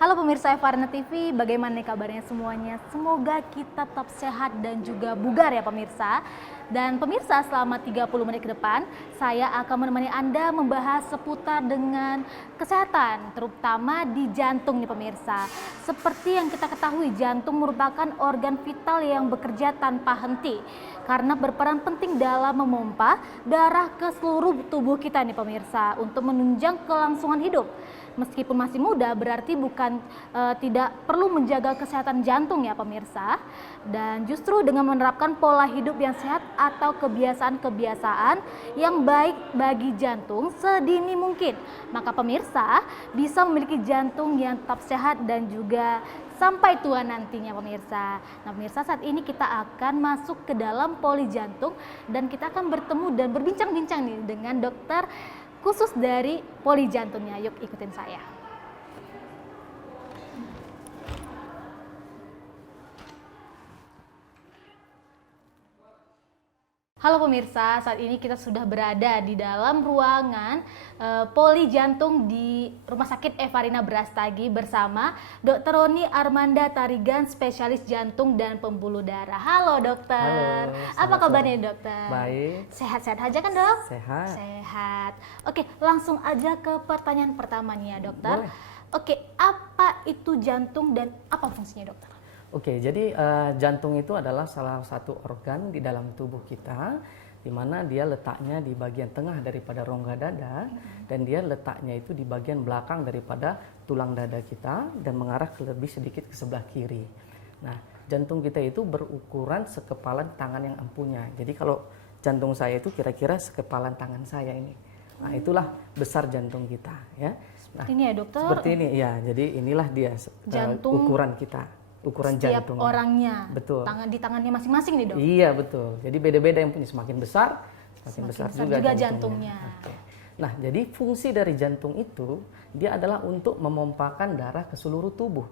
Halo pemirsa Evarna TV, bagaimana nih kabarnya semuanya? Semoga kita tetap sehat dan juga bugar ya pemirsa. Dan pemirsa, selama 30 menit ke depan, saya akan menemani Anda membahas seputar dengan kesehatan, terutama di jantung nih pemirsa. Seperti yang kita ketahui, jantung merupakan organ vital yang bekerja tanpa henti, karena berperan penting dalam memompa darah ke seluruh tubuh kita nih pemirsa, untuk menunjang kelangsungan hidup. Meskipun masih muda, berarti bukan tidak perlu menjaga kesehatan jantung ya pemirsa. Dan justru dengan menerapkan pola hidup yang sehat atau kebiasaan-kebiasaan yang baik bagi jantung sedini mungkin, maka pemirsa bisa memiliki jantung yang tetap sehat dan juga sampai tua nantinya pemirsa. Nah pemirsa, saat ini kita akan masuk ke dalam poli jantung dan kita akan bertemu dan berbincang-bincang nih dengan dokter khusus dari poli jantungnya. Yuk ikutin saya. Halo pemirsa, saat ini kita sudah berada di dalam ruangan poli jantung di Rumah Sakit Evarina Brastagi bersama Dr. Roni Armanda Tarigan, spesialis jantung dan pembuluh darah. Halo dokter. Halo, apa kabarnya dokter? Baik. Sehat-sehat aja kan dok? Sehat. Sehat. Oke, langsung aja ke pertanyaan pertama nih ya dokter. Boleh. Oke, apa itu jantung dan apa fungsinya dokter? Oke, jadi jantung itu adalah salah satu organ di dalam tubuh kita, di mana dia letaknya di bagian tengah daripada rongga dada, dan dia letaknya itu di bagian belakang daripada tulang dada kita dan mengarah ke lebih sedikit ke sebelah kiri. Nah, jantung kita itu berukuran sekepalan tangan yang empunya. Jadi kalau jantung saya itu kira-kira sekepalan tangan saya ini. Nah, itulah besar jantung kita, ya. Nah, ini ya dokter. Seperti ini, ya. Jadi inilah dia jantung ukuran kita. Ukuran setiap jantung orangnya, betul, di tangannya masing-masing nih dok. Iya betul, jadi beda-beda yang punya, semakin besar besar juga jantungnya. Oke. Nah jadi fungsi dari jantung itu dia adalah untuk memompakan darah ke seluruh tubuh.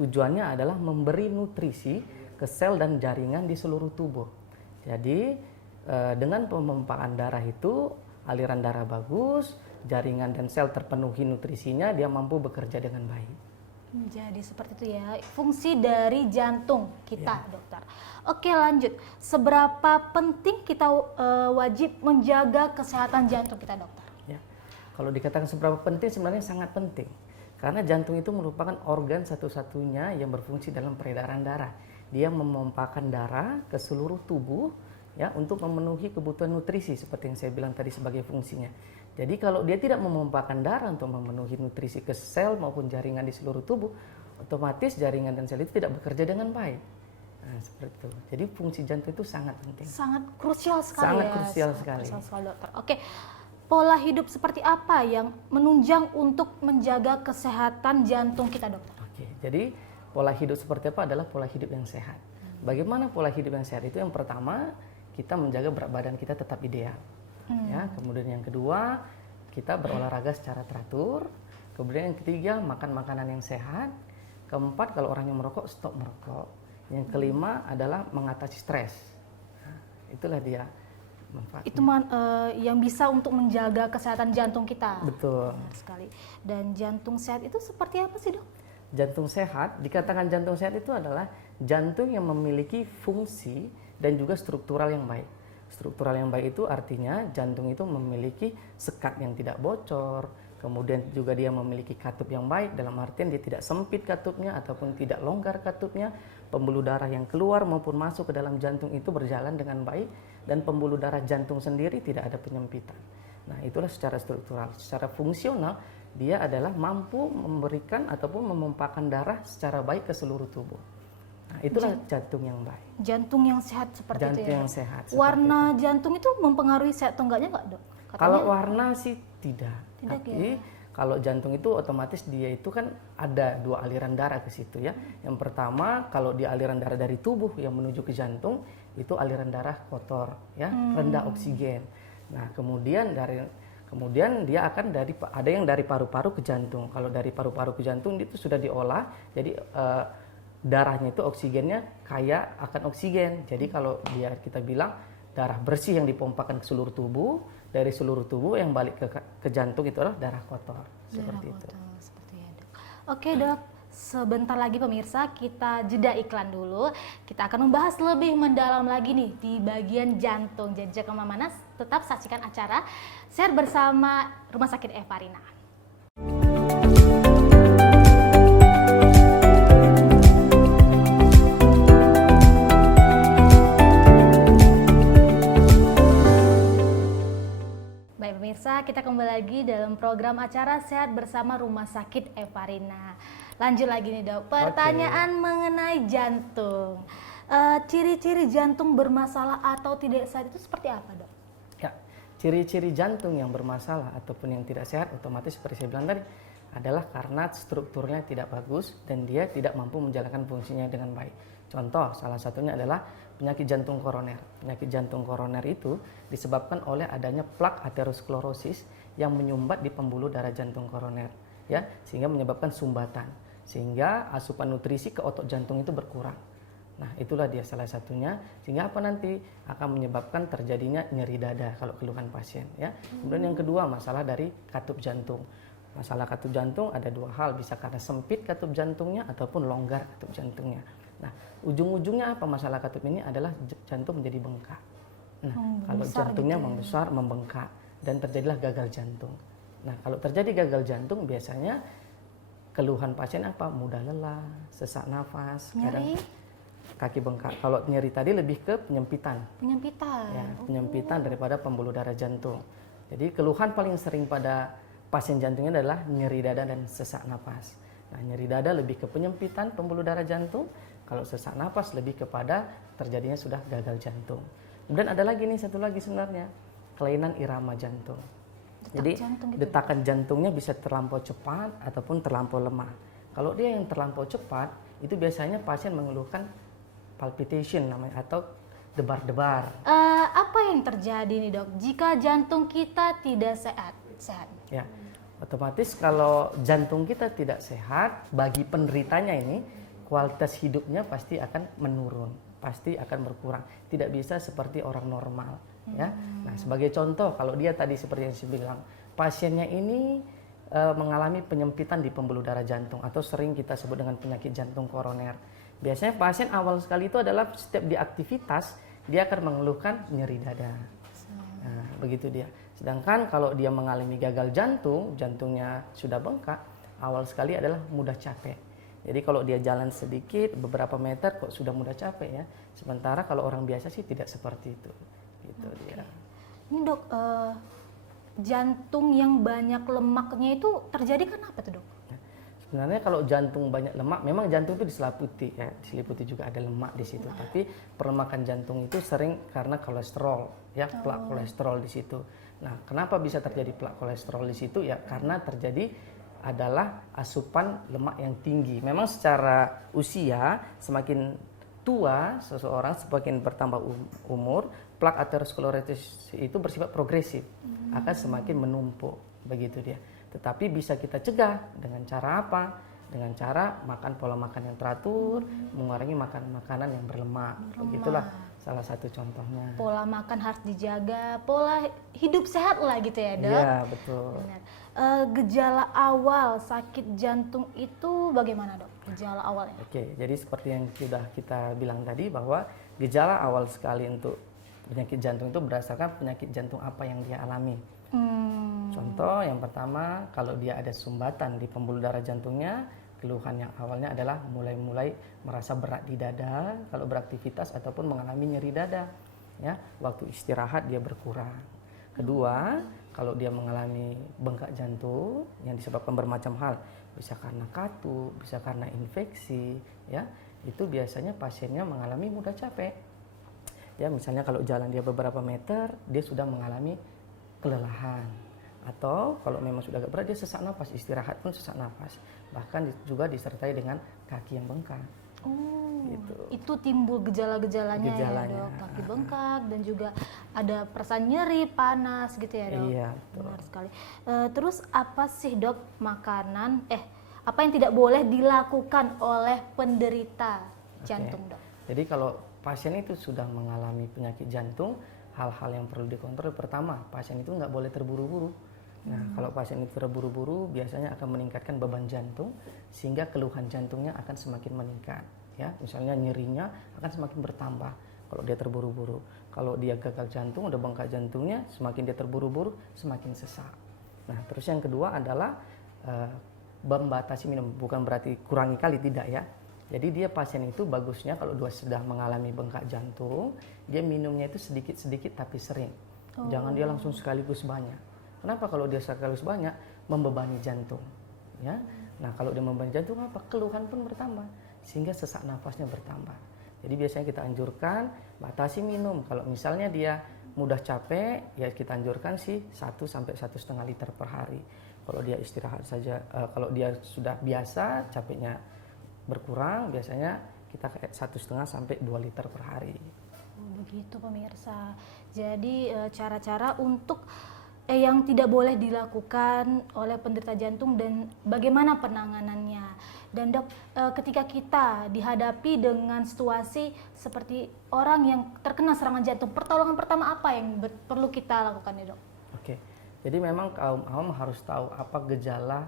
Tujuannya adalah memberi nutrisi ke sel dan jaringan di seluruh tubuh. Jadi dengan pemompaan darah itu aliran darah bagus, jaringan dan sel terpenuhi nutrisinya, dia mampu bekerja dengan baik. Jadi seperti itu ya fungsi dari jantung kita ya. Dokter. Oke lanjut, seberapa penting kita wajib menjaga kesehatan jantung kita dokter? Ya. Kalau dikatakan seberapa penting, sebenarnya sangat penting. Karena jantung itu merupakan organ satu-satunya yang berfungsi dalam peredaran darah. Dia memompakan darah ke seluruh tubuh ya untuk memenuhi kebutuhan nutrisi seperti yang saya bilang tadi sebagai fungsinya. Jadi kalau dia tidak memompakan darah untuk memenuhi nutrisi ke sel maupun jaringan di seluruh tubuh, otomatis jaringan dan sel itu tidak bekerja dengan baik. Nah, seperti itu. Jadi fungsi jantung itu sangat penting. Sangat krusial sekali. Sangat krusial sekali. Dokter. Oke, pola hidup seperti apa yang menunjang untuk menjaga kesehatan jantung kita dokter? Oke, jadi pola hidup seperti apa adalah pola hidup yang sehat. Bagaimana pola hidup yang sehat itu? Yang pertama, kita menjaga berat badan kita tetap ideal. Ya, kemudian yang kedua, kita berolahraga secara teratur. Kemudian yang ketiga, makan makanan yang sehat. Keempat, kalau orang yang merokok, stop merokok. Yang kelima adalah mengatasi stres. Nah, itulah dia manfaatnya. Itu yang bisa untuk menjaga kesehatan jantung kita. Betul. Benar sekali. Dan jantung sehat itu seperti apa sih dok? Jantung sehat, dikatakan jantung sehat itu adalah jantung yang memiliki fungsi dan juga struktural yang baik. Struktural yang baik itu artinya jantung itu memiliki sekat yang tidak bocor, kemudian juga dia memiliki katup yang baik, dalam artian dia tidak sempit katupnya ataupun tidak longgar katupnya, pembuluh darah yang keluar maupun masuk ke dalam jantung itu berjalan dengan baik, dan pembuluh darah jantung sendiri tidak ada penyempitan. Nah itulah secara struktural. Secara fungsional dia adalah mampu memberikan ataupun memompakan darah secara baik ke seluruh tubuh. Nah, itulah jantung yang baik. Jantung yang sehat seperti jantung itu ya. Yang sehat. Warna jantung itu mempengaruhi sehat atau enggaknya nggak dok? Katanya, kalau warna sih tidak. Tapi ya. Kalau jantung itu otomatis dia itu kan ada dua aliran darah ke situ ya. Yang pertama kalau di aliran darah dari tubuh yang menuju ke jantung itu aliran darah kotor ya, rendah oksigen. Nah kemudian dia akan ada yang dari paru-paru ke jantung. Kalau dari paru-paru ke jantung itu sudah diolah jadi darahnya itu oksigennya kaya akan oksigen. Jadi kalau kita bilang darah bersih yang dipompakan ke seluruh tubuh, dari seluruh tubuh yang balik ke jantung itu adalah darah kotor. Seperti itu. Seperti ya, dok. Oke dok, Sebentar lagi pemirsa, kita jeda iklan dulu. Kita akan membahas lebih mendalam lagi nih di bagian jantung. Jadi jangan kemana-mana, tetap saksikan acara Sehat bersama Rumah Sakit Eva Rina. Baik pemirsa, kita kembali lagi dalam program acara Sehat bersama Rumah Sakit Eva Rina. Lanjut lagi nih dok, pertanyaan mengenai jantung. Ciri-ciri jantung bermasalah atau tidak sehat itu seperti apa dok? Ya, ciri-ciri jantung yang bermasalah ataupun yang tidak sehat otomatis seperti saya bilang tadi adalah karena strukturnya tidak bagus dan dia tidak mampu menjalankan fungsinya dengan baik. Contoh, salah satunya adalah penyakit jantung koroner. Penyakit jantung koroner itu disebabkan oleh adanya plak aterosklerosis yang menyumbat di pembuluh darah jantung koroner, ya, sehingga menyebabkan sumbatan, sehingga asupan nutrisi ke otot jantung itu berkurang. Nah, itulah dia salah satunya, sehingga apa nanti akan menyebabkan terjadinya nyeri dada kalau keluhan pasien, ya. Kemudian yang kedua, masalah dari katup jantung. Masalah katup jantung ada dua hal, bisa karena sempit katup jantungnya ataupun longgar katup jantungnya. Nah, ujung-ujungnya apa masalah katup ini adalah jantung menjadi bengkak. Nah, kalau jantungnya gitu membesar, membengkak dan terjadilah gagal jantung. Nah, kalau terjadi gagal jantung biasanya keluhan pasien apa? Mudah lelah, sesak nafas, nyeri, kaki bengkak. Kalau nyeri tadi lebih ke penyempitan. Penyempitan. Ya, penyempitan daripada pembuluh darah jantung. Jadi keluhan paling sering pada pasien jantungnya adalah nyeri dada dan sesak napas. Nah, nyeri dada lebih ke penyempitan pembuluh darah jantung. Kalau sesak napas lebih kepada terjadinya sudah gagal jantung. Kemudian ada lagi nih satu lagi sebenarnya, kelainan irama jantung. Jadi jantung gitu. detakan jantungnya bisa terlampau cepat ataupun terlampau lemah. Kalau dia yang terlampau cepat, itu biasanya pasien mengeluhkan palpitation namanya atau debar-debar. Apa yang terjadi nih dok jika jantung kita tidak sehat? Ya, otomatis kalau jantung kita tidak sehat, bagi penderitanya ini kualitas hidupnya pasti akan menurun, pasti akan berkurang. Tidak bisa seperti orang normal, ya. Nah, sebagai contoh, kalau dia tadi seperti yang saya bilang, pasiennya ini mengalami penyempitan di pembuluh darah jantung atau sering kita sebut dengan penyakit jantung koroner. Biasanya pasien awal sekali itu adalah setiap di aktivitas dia akan mengeluhkan nyeri dada. Nah, begitu dia. Sedangkan kalau dia mengalami gagal jantung, jantungnya sudah bengkak, awal sekali adalah mudah capek. Jadi kalau dia jalan sedikit, beberapa meter kok sudah mudah capek ya. Sementara kalau orang biasa sih tidak seperti itu. Gitu dia. Ini dok, jantung yang banyak lemaknya itu terjadi kenapa tuh dok? Sebenarnya kalau jantung banyak lemak, memang jantung itu diseliputi ya, diseliputi juga ada lemak di situ. Tapi perlemakan jantung itu sering karena kolesterol, ya, plak kolesterol di situ. Nah, kenapa bisa terjadi plak kolesterol di situ? Ya, karena terjadi adalah asupan lemak yang tinggi. Memang secara usia semakin tua seseorang, semakin bertambah umur, plak aterosklerosis itu bersifat progresif, akan semakin menumpuk, begitu dia. Tetapi bisa kita cegah dengan cara apa? Dengan cara makan pola makan yang teratur, mengurangi makanan-makanan yang berlemak. Begitulah salah satu contohnya. Pola makan harus dijaga, pola hidup sehat lah gitu ya dok? Iya, betul. Benar. Gejala awal sakit jantung itu bagaimana dok? Gejala awalnya? Oke, jadi seperti yang sudah kita bilang tadi bahwa gejala awal sekali untuk penyakit jantung itu berdasarkan penyakit jantung apa yang dia alami. Contoh yang pertama, kalau dia ada sumbatan di pembuluh darah jantungnya, keluhan yang awalnya adalah mulai merasa berat di dada kalau beraktivitas ataupun mengalami nyeri dada, ya. Waktu istirahat dia berkurang. Kedua, kalau dia mengalami bengkak jantung yang disebabkan bermacam hal, bisa karena katup, bisa karena infeksi, ya. Itu biasanya pasiennya mengalami mudah capek. Ya, misalnya kalau jalan dia beberapa meter, dia sudah mengalami kelelahan. Atau kalau memang sudah agak berat, dia sesak nafas, istirahat pun sesak nafas. Bahkan juga disertai dengan kaki yang bengkak. Gitu. Itu timbul gejala-gejalanya ya dok, kaki bengkak dan juga ada perasaan nyeri, panas gitu ya dok. Iya, benar sekali. Terus apa sih dok makanan, apa yang tidak boleh dilakukan oleh penderita jantung dok? Jadi kalau pasien itu sudah mengalami penyakit jantung, hal-hal yang perlu dikontrol, pertama pasien itu nggak boleh terburu-buru. Nah, kalau pasien itu terburu-buru biasanya akan meningkatkan beban jantung sehingga keluhan jantungnya akan semakin meningkat. Ya, misalnya nyerinya akan semakin bertambah kalau dia terburu-buru. Kalau dia gagal jantung, udah bengkak jantungnya, semakin dia terburu-buru, semakin sesak. Nah, terus yang kedua adalah membatasi minum, bukan berarti kurangi kali, tidak ya. Jadi dia pasien itu bagusnya kalau dia sudah mengalami bengkak jantung, dia minumnya itu sedikit-sedikit tapi sering. Jangan dia langsung sekaligus banyak. Kenapa? Kalau dia sekaligus banyak, membebani jantung. Ya. Nah, kalau dia membebani jantung apa? Keluhan pun bertambah, sehingga sesak nafasnya bertambah. Jadi biasanya kita anjurkan batasi minum. Kalau misalnya dia mudah capek, ya kita anjurkan sih 1 sampai 1,5 liter per hari. Kalau dia istirahat saja, kalau dia sudah biasa capeknya berkurang, biasanya kita kayak 1,5 sampai 2 liter per hari. Begitu pemirsa. Jadi cara-cara untuk yang tidak boleh dilakukan oleh penderita jantung dan bagaimana penanganannya. Dan dok, ketika kita dihadapi dengan situasi seperti orang yang terkena serangan jantung, pertolongan pertama apa yang perlu kita lakukan ya dok? Oke, jadi memang kaum awam harus tahu apa gejala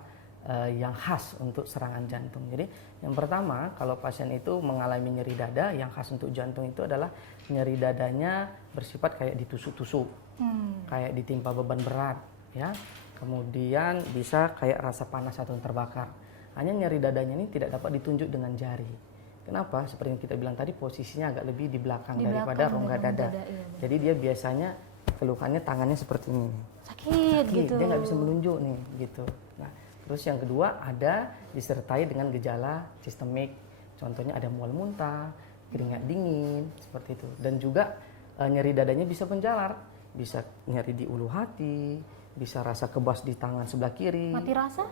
yang khas untuk serangan jantung. Jadi yang pertama, kalau pasien itu mengalami nyeri dada, yang khas untuk jantung itu adalah nyeri dadanya bersifat kayak ditusuk-tusuk, kayak ditimpa beban berat, ya. Kemudian bisa kayak rasa panas atau terbakar. Hanya nyeri dadanya ini tidak dapat ditunjuk dengan jari. Kenapa? Seperti yang kita bilang tadi, posisinya agak lebih di belakang daripada rongga dada. Iya. Jadi dia biasanya keluhannya tangannya seperti ini. Sakit gitu. Dia nggak bisa menunjuk nih, gitu. Nah, terus yang kedua ada disertai dengan gejala sistemik, contohnya ada mual muntah, keringat dingin, seperti itu. Dan juga nyeri dadanya bisa menjalar, bisa nyeri di ulu hati, bisa rasa kebas di tangan sebelah kiri. Mati rasa?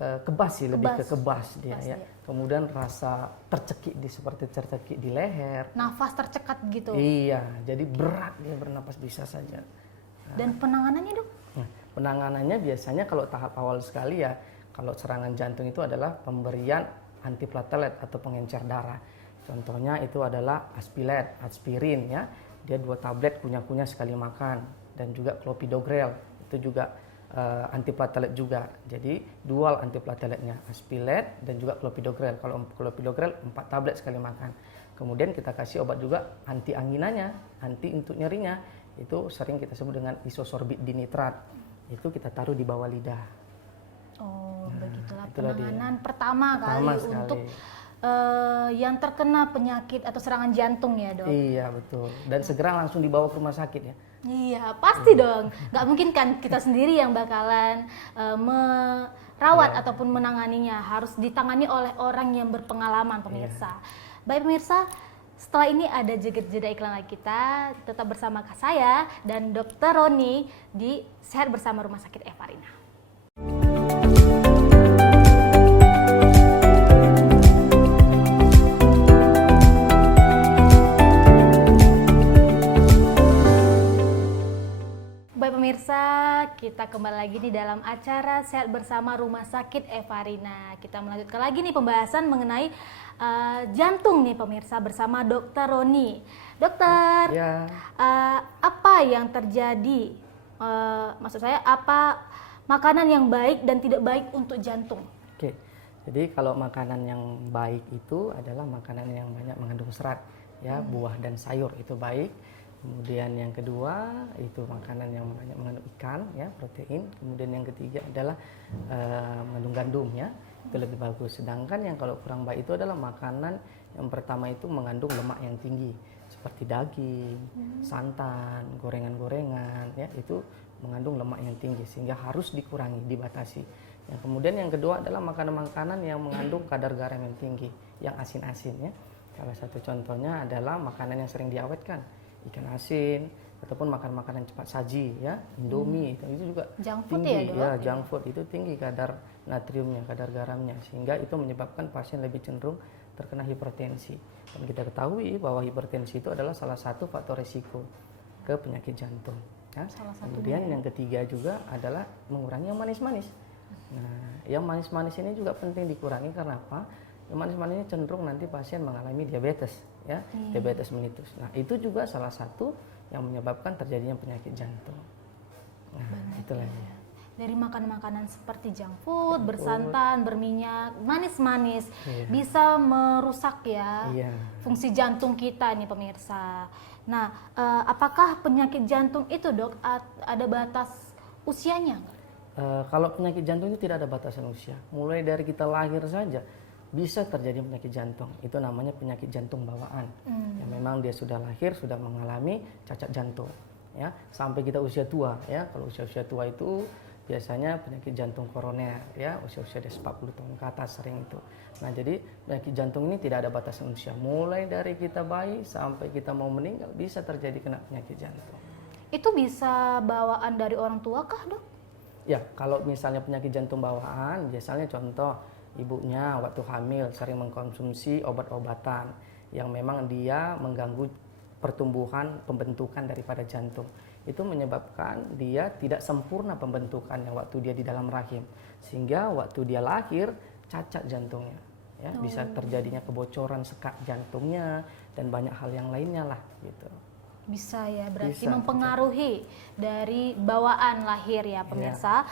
Kebas sih, lebih ke kebas dia Kebas, ya. ya. Kemudian rasa tercekik seperti tercekik di leher. Nafas tercekat gitu. Iya, jadi berat dia bernapas bisa saja. Dan penanganannya dok? Nah, penanganannya biasanya kalau tahap awal sekali ya, kalau serangan jantung itu adalah pemberian antiplatelet atau pengencer darah. Contohnya itu adalah aspirin ya. Dia 2 tablet kunyah-kunyah sekali makan, dan juga clopidogrel itu juga antiplatelet juga. Jadi dual antiplateletnya, aspilet dan juga clopidogrel. Kalau clopidogrel 4 tablet sekali makan. Kemudian kita kasih obat juga anti anginanya, anti untuk nyerinya. Itu sering kita sebut dengan isosorbit dinitrat. Itu kita taruh di bawah lidah. Oh, begitulah itulah penanganan pertama kali sekali. untuk yang terkena penyakit atau serangan jantung ya dok? Iya betul. Dan segera langsung dibawa ke rumah sakit ya. Iya pasti dong. Nggak mungkin kan kita sendiri yang bakalan merawat ataupun menanganinya. Harus ditangani oleh orang yang berpengalaman pemirsa. Baik pemirsa, setelah ini ada jeda iklan lagi kita. Tetap bersama saya dan Dr. Roni di Sehat Bersama Rumah Sakit Evarina. Baik pemirsa, kita kembali lagi nih dalam acara Sehat Bersama Rumah Sakit Evarina. Kita melanjutkan lagi nih pembahasan mengenai jantung nih pemirsa bersama Dr. Roni. Dokter, apa yang terjadi? Maksud saya apa makanan yang baik dan tidak baik untuk jantung? Oke, jadi kalau makanan yang baik itu adalah makanan yang banyak mengandung serat, ya buah dan sayur itu baik. Kemudian yang kedua itu makanan yang banyak mengandung ikan, ya protein. Kemudian yang ketiga adalah mengandung gandum, ya itu lebih bagus. Sedangkan yang kalau kurang baik itu adalah makanan yang pertama itu mengandung lemak yang tinggi seperti daging, santan, gorengan-gorengan, ya itu mengandung lemak yang tinggi sehingga harus dikurangi, dibatasi. Yang kemudian yang kedua adalah makanan-makanan yang mengandung kadar garam yang tinggi, yang asin-asin, ya. Salah satu contohnya adalah makanan yang sering diawetkan, ikan asin ataupun makan makanan cepat saji, ya Indomie itu juga junk food tinggi, ya, dok? junk food itu tinggi kadar natriumnya, kadar garamnya, sehingga itu menyebabkan pasien lebih cenderung terkena hipertensi. Dan kita ketahui bahwa hipertensi itu adalah salah satu faktor risiko ke penyakit jantung, ya. Kemudian yang ketiga juga adalah mengurangi yang manis-manis. Nah, yang manis-manis ini juga penting dikurangi karena apa? Yang manis-manis ini cenderung nanti pasien mengalami diabetes, ya, diabetes mellitus. Nah, itu juga salah satu yang menyebabkan terjadinya penyakit jantung. Nah, itulah dia. Dari makanan-makanan seperti junk food, bersantan, berminyak, manis-manis, bisa merusak ya fungsi jantung kita nih pemirsa. Nah, apakah penyakit jantung itu dok ada batas usianya nggak? Kalau penyakit jantung itu tidak ada batasan usia. Mulai dari kita lahir saja bisa terjadi penyakit jantung. Itu namanya penyakit jantung bawaan. Yang memang dia sudah lahir sudah mengalami cacat jantung. Ya, sampai kita usia tua. Ya, kalau usia tua itu biasanya penyakit jantung koroner. Ya, usia-usia 40 tahun ke atas sering itu. Nah, jadi penyakit jantung ini tidak ada batasan usia. Mulai dari kita bayi sampai kita mau meninggal bisa terjadi kena penyakit jantung. Itu bisa bawaan dari orang tua kah dok? Ya, kalau misalnya penyakit jantung bawaan, biasanya contoh ibunya waktu hamil sering mengkonsumsi obat-obatan yang memang dia mengganggu pertumbuhan pembentukan daripada jantung. Itu menyebabkan dia tidak sempurna pembentukannya waktu dia di dalam rahim. Sehingga waktu dia lahir cacat jantungnya. Ya, bisa terjadinya kebocoran sekat jantungnya dan banyak hal yang lainnya lah gitu. Bisa ya, berarti Bisa, mempengaruhi dari bawaan lahir ya pemirsa.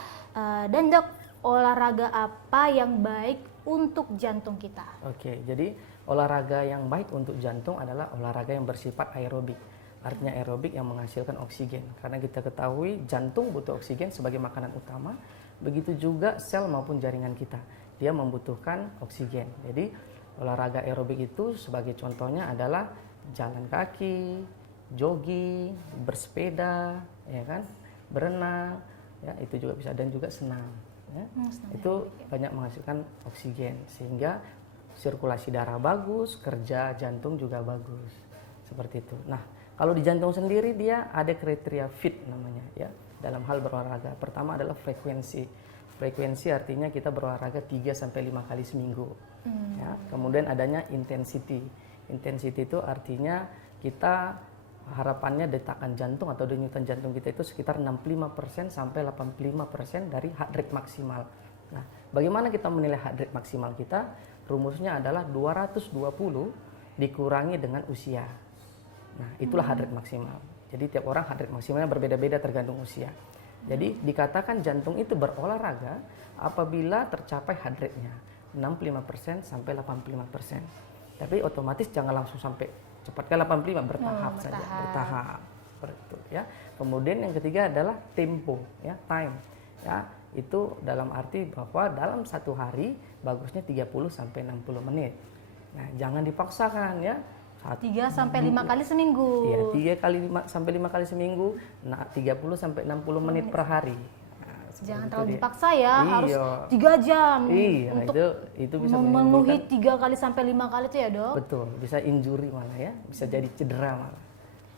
Dan dok, olahraga apa yang baik untuk jantung kita? Oke, jadi olahraga yang baik untuk jantung adalah olahraga yang bersifat aerobik. Artinya aerobik yang menghasilkan oksigen. Karena kita ketahui jantung butuh oksigen sebagai makanan utama. Begitu juga sel maupun jaringan kita. Dia membutuhkan oksigen. Jadi olahraga aerobik itu sebagai contohnya adalah jalan kaki, jogging, bersepeda, ya kan, berenang, ya itu juga bisa, dan juga senam. Ya. Itu banyak menghasilkan oksigen sehingga sirkulasi darah bagus, kerja jantung juga bagus, seperti itu. Nah, kalau di jantung sendiri dia ada kriteria fit namanya ya dalam hal berolahraga. Pertama adalah frekuensi. Frekuensi artinya kita berolahraga 3-5 kali seminggu. Ya. Kemudian adanya intensity. Intensity itu artinya kita harapannya detakan jantung atau denyutan jantung kita itu sekitar 65% sampai 85% dari heart rate maksimal. Nah, bagaimana kita menilai heart rate maksimal kita? Rumusnya adalah 220 dikurangi dengan usia. Nah, itulah heart rate maksimal. Jadi tiap orang heart rate maksimalnya berbeda-beda tergantung usia. Jadi dikatakan jantung itu berolahraga apabila tercapai heart rate-nya 65% sampai 85%. Tapi otomatis jangan langsung sampai cepat ke 85, bertahap saja, bertahap. Seperti ya. Kemudian yang ketiga adalah tempo, ya, time. Ya, itu dalam arti bahwa dalam satu hari bagusnya 30 sampai 60 menit. Nah, jangan dipaksakan ya. 3-5 kali seminggu. Iya, 3 sampai 5 kali seminggu, nah 30 sampai 60 menit per hari. Jangan terlalu dipaksa ya, harus 3 jam untuk itu bisa memenuhi 3 kali sampai 5 kali itu ya dok? Betul, bisa injury malah ya, bisa jadi cedera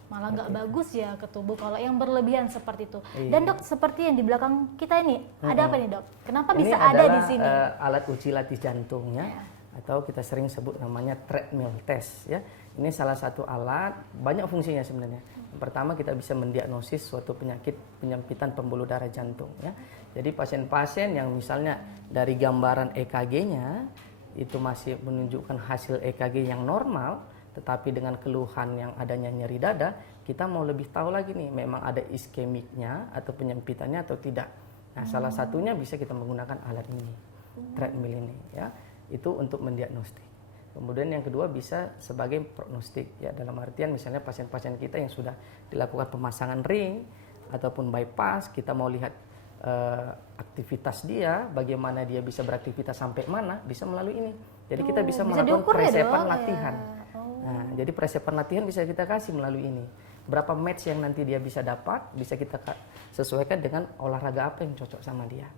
malah nggak bagus ya ke tubuh kalau yang berlebihan seperti itu. Dan dok, seperti yang di belakang kita ini, ada apa nih dok? Kenapa ini bisa ada di sini? Alat uji latih jantungnya, atau kita sering sebut namanya treadmill test ya. Ini salah satu alat, banyak fungsinya sebenarnya. Yang pertama kita bisa mendiagnosis suatu penyakit penyempitan pembuluh darah jantung ya. Jadi pasien-pasien yang misalnya dari gambaran EKG-nya itu masih menunjukkan hasil EKG yang normal, tetapi dengan keluhan yang adanya nyeri dada, kita mau lebih tahu lagi nih memang ada iskemiknya atau penyempitannya atau tidak. Nah, salah satunya bisa kita menggunakan alat ini, treadmill ini ya. Itu untuk mendiagnostik. Kemudian yang kedua bisa sebagai prognostik ya, dalam artian misalnya pasien-pasien kita yang sudah dilakukan pemasangan ring ataupun bypass, kita mau lihat aktivitas dia, bagaimana dia bisa beraktivitas sampai mana, bisa melalui ini. Jadi kita bisa melakukan presepan latihan. Nah, jadi presepan latihan bisa kita kasih melalui ini. Berapa match yang nanti dia bisa dapat, bisa kita sesuaikan dengan olahraga apa yang cocok sama dia.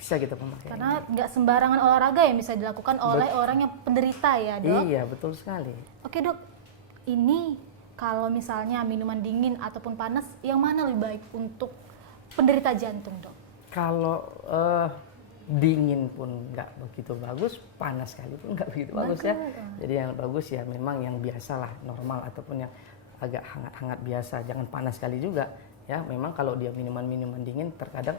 Bisa kita memakai. Karena nggak sembarangan olahraga yang bisa dilakukan oleh orang yang penderita ya dok? Iya, betul sekali. Oke dok, ini kalau misalnya minuman dingin ataupun panas, yang mana lebih baik untuk penderita jantung dok? Kalau dingin pun nggak begitu bagus, panas sekalipun nggak begitu bagus ya. Jadi yang bagus ya memang yang biasalah, normal ataupun yang agak hangat-hangat biasa, jangan panas sekali juga. Ya, memang kalau dia minuman-minuman dingin terkadang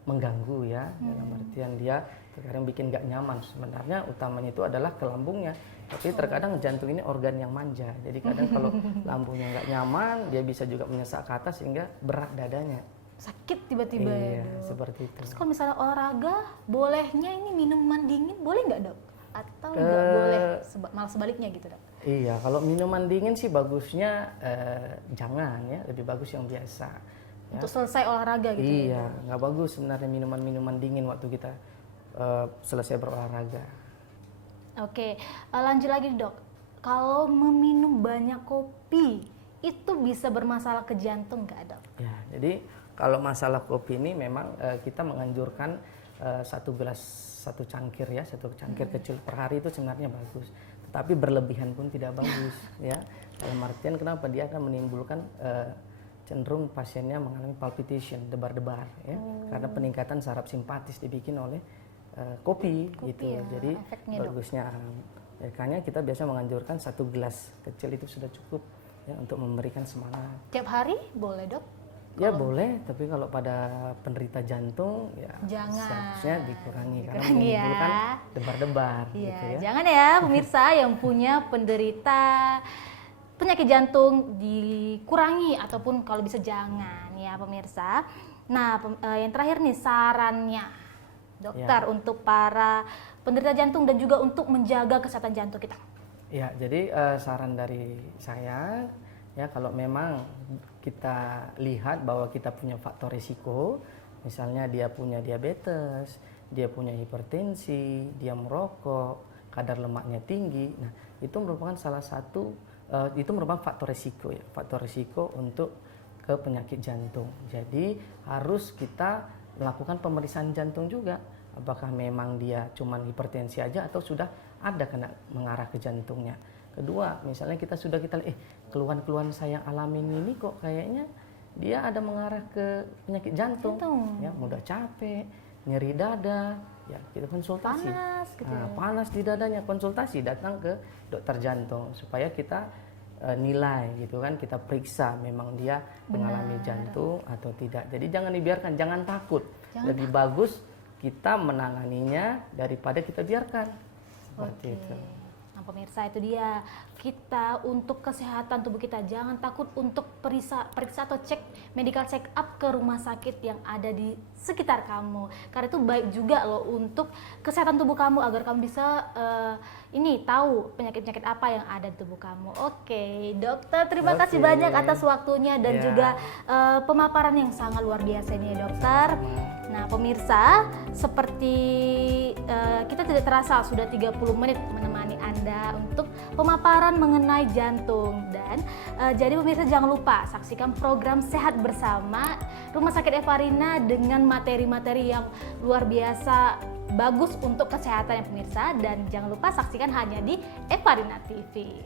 mengganggu ya, dalam artian dia terkadang bikin nggak nyaman. Sebenarnya utamanya itu adalah ke lambungnya, tapi terkadang jantung ini organ yang manja, jadi kadang kalau lambungnya nggak nyaman dia bisa juga menyesak ke atas sehingga berat dadanya. sakit tiba-tiba ya Iya, Dok. seperti itu. Terus kalau misalnya olahraga, bolehnya ini minuman dingin boleh nggak Dok? Atau nggak boleh, malah sebaliknya gitu Dok? Iya, kalau minuman dingin sih bagusnya jangan ya, lebih bagus yang biasa. Ya. Untuk selesai olahraga gitu ya, Iya, nggak bagus sebenarnya minuman-minuman dingin waktu kita selesai berolahraga. Oke, lanjut lagi Dok. Kalau meminum banyak kopi, itu bisa bermasalah ke jantung nggak Dok? Ya, jadi kalau masalah kopi ini memang kita menganjurkan satu gelas, satu cangkir ya, satu cangkir kecil per hari itu sebenarnya bagus. Tetapi berlebihan pun tidak bagus ya. Dalam artian kenapa dia akan menimbulkan cenderung pasiennya mengalami palpitation, debar-debar ya, karena peningkatan saraf simpatis dibikin oleh kopi gitu. Ya, jadi efeknya, bagusnya makanya kita biasa menganjurkan satu gelas kecil itu sudah cukup ya untuk memberikan semangat. Tiap hari boleh Dok? Ya boleh, tapi kalau pada penderita jantung ya Jangan. seharusnya dikurangi karena Dikurangi ya. menimbulkan debar-debar Iya, gitu ya. jangan ya pemirsa yang punya penderita penyakit jantung dikurangi ataupun kalau bisa jangan ya pemirsa. Nah, yang terakhir nih sarannya dokter untuk para penderita jantung dan juga untuk menjaga kesehatan jantung kita. Ya, jadi saran dari saya ya kalau memang kita lihat bahwa kita punya faktor risiko, misalnya dia punya diabetes, dia punya hipertensi, dia merokok, kadar lemaknya tinggi. Nah, itu merupakan salah satu itu merupakan faktor risiko ya, faktor risiko untuk ke penyakit jantung. Jadi harus kita melakukan pemeriksaan jantung juga. Apakah memang dia cuman hipertensi aja atau sudah ada kena mengarah ke jantungnya. Kedua, misalnya kita lihat keluhan-keluhan saya alamin ini kok kayaknya dia ada mengarah ke penyakit jantung. Ya, mudah capek, nyeri dada, ya kita konsultasi. Panas gitu. Nah, panas di dadanya, konsultasi, datang ke dokter jantung supaya kita nilai gitu kan, kita periksa memang dia mengalami jantung atau tidak. Jadi jangan dibiarkan, jangan takut. Lebih bagus kita menanganinya daripada kita biarkan. Seperti itu. Nah pemirsa, itu dia, kita untuk kesehatan tubuh kita jangan takut untuk periksa atau cek medical check up ke rumah sakit yang ada di sekitar kamu, karena itu baik juga loh untuk kesehatan tubuh kamu agar kamu bisa tahu penyakit-penyakit apa yang ada di tubuh kamu. Oke, dokter, terima kasih banyak atas waktunya dan juga pemaparan yang sangat luar biasa ini ya dokter. Nah pemirsa, seperti kita tidak terasa sudah 30 menit menemani Anda untuk pemaparan mengenai jantung. Dan jadi pemirsa jangan lupa saksikan program Sehat Bersama Rumah Sakit Evarina dengan materi-materi yang luar biasa bagus untuk kesehatan ya pemirsa. Dan jangan lupa saksikan hanya di Evarina TV.